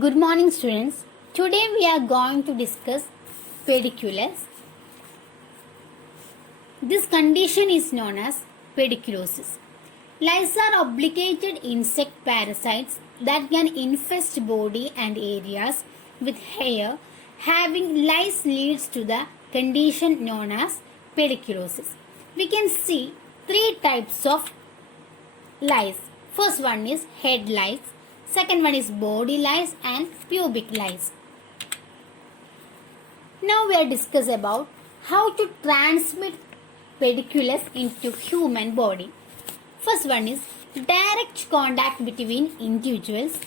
Good morning, students. Today we are going to discuss pediculus. This condition is known as pediculosis. Lice are obligated insect parasites that can infest body and areas with hair. Having lice leads to the condition known as pediculosis. We can see three types of lice. First one is head lice. Second one is body lice and pubic lice. Now we are discuss about how to transmit pediculus into human body. First one is direct contact between individuals,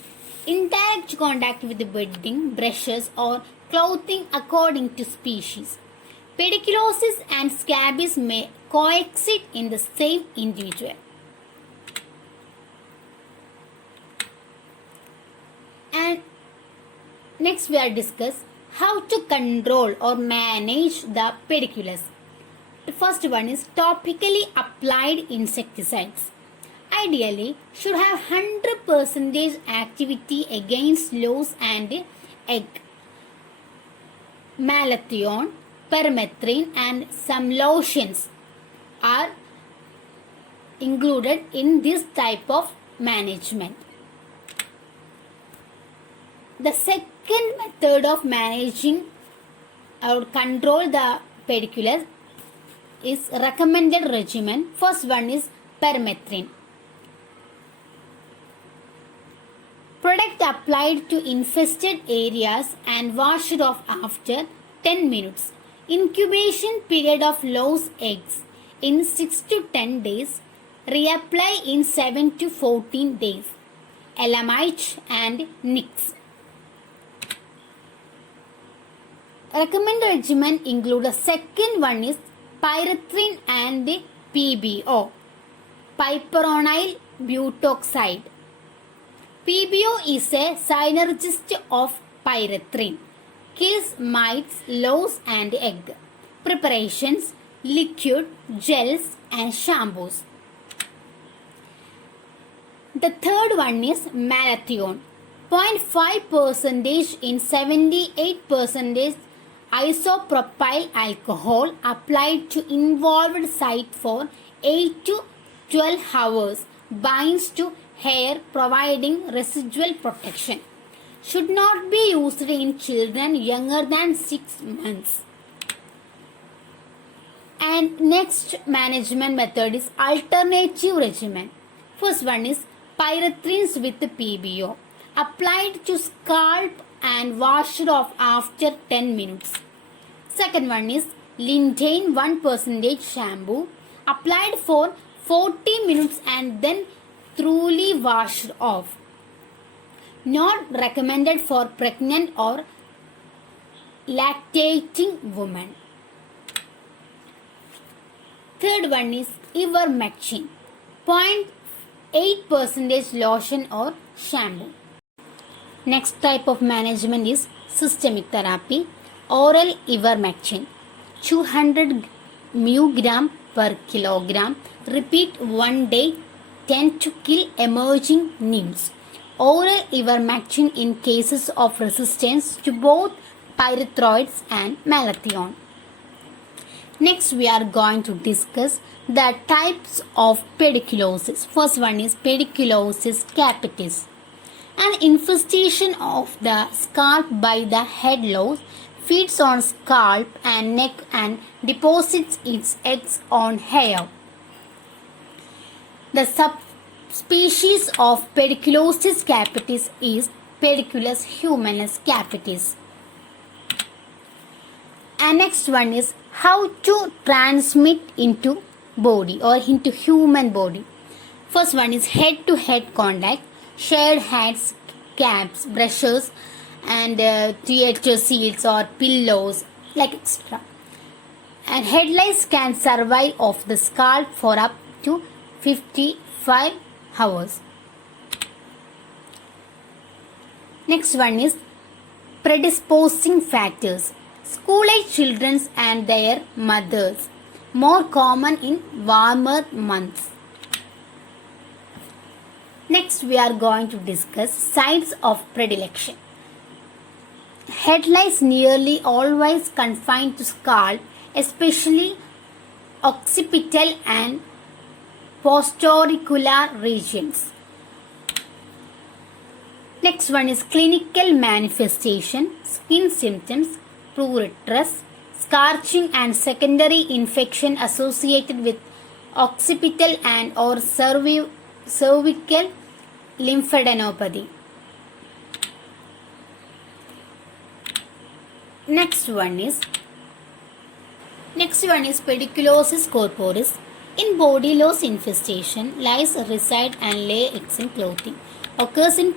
indirect contact with the bedding, brushes or clothing according to species. Pediculosis and scabies may coexist in the same individual. And next we are discuss how to control or manage the pediculus. The first one is topically applied insecticides. Ideally should have 100% activity against louse and egg. Malathion, permethrin and some lotions are included in this type of management. The second method of managing or control the pediculus is recommended regimen. First one is permethrin. Product applied to infested areas and washed off after 10 minutes. Incubation period of louse eggs in 6 to 10 days. Reapply in 7 to 14 days. Elamite and Nix. Recommended regimen include a second one is pyrethrin and PBO, piperonyl butoxide. PBO is a synergist of pyrethrin, kills mites, louse and egg. Preparations, liquid, gels and shampoos. The third one is malathion, 0.5% in 78% isopropyl alcohol applied to involved site for 8 to 12 hours, binds to hair providing residual protection. Should not be used in children younger than 6 months. And next management method is alternative regimen. First one is pyrethrins with PBO, applied to scalp and washed off after 10 minutes. Second one is lintane 1% shampoo, applied for 40 minutes and then thoroughly washed off. Not recommended for pregnant or lactating women. Third one is ivermectin, 0.8% lotion or shampoo. Next type of management is systemic therapy. Oral ivermectin, 200 mg per kilogram. Repeat one day, 10 to kill emerging nymphs. Oral ivermectin in cases of resistance to both pyrethroids and malathion. Next we are going to discuss the types of pediculosis. First one is pediculosis capitis. An infestation of the scalp by the head louse, feeds on scalp and neck and deposits its eggs on hair. The subspecies of pediculosis capitis is Pediculus humanus capitis. And next one is how to transmit into body or into human body. First one is head to head contact. Shared hats, caps, brushes and theatre seats or pillows like extra. And head lice can survive off the scalp for up to 55 hours. Next one is predisposing factors. School age children and their mothers, more common in warmer months. Next, we are going to discuss sites of predilection. Head lice nearly always confined to scalp, especially occipital and postauricular regions. Next one is clinical manifestation, skin symptoms, pruritus, scarching and secondary infection associated with occipital and or cervical lymphadenopathy. Next one is pediculosis corporis. In body loss infestation, lice reside and lay eggs in clothing. Occurs in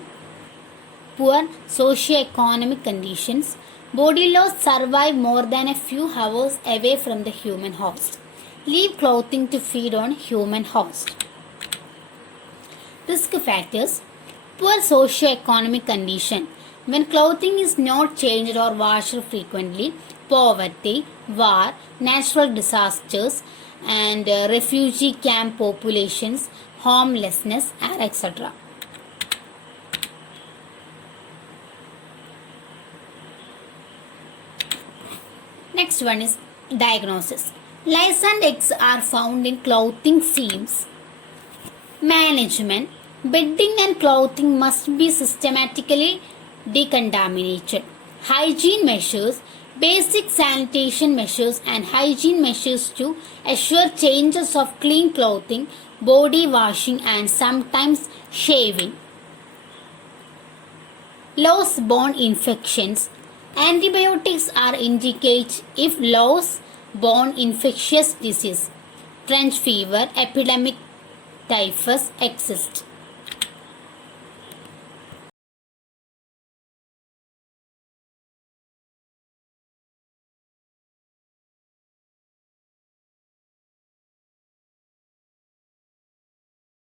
poor socio-economic conditions. Body loss survive more than a few hours away from the human host. Leave clothing to feed on human host. Risk factors. Poor socio-economic condition. When clothing is not changed or washed frequently, poverty, war, natural disasters, and refugee camp populations, homelessness, and etc. Next one is diagnosis. Lice and eggs are found in clothing seams. Management. Bedding and clothing must be systematically decontaminated. Hygiene measures, basic sanitation measures and hygiene measures to assure changes of clean clothing, body washing and sometimes shaving. Loss-borne infections. Antibiotics are indicated if loss-borne infectious disease, trench fever, epidemic typhus exist.